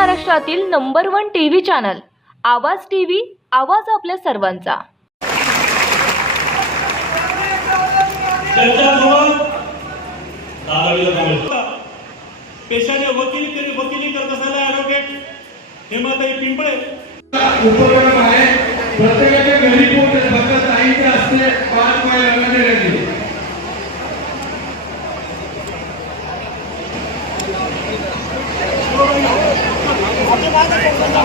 महाराष्ट्रातील number one TV channel Awaaz TV Awaaz आपल्या सर्वांचा. पेशाने वकिली वकिली करत असताना हेमाताई पिंपळे. उपक्रम आहे. प्रत्येकाच्या घरी पोहोचेल.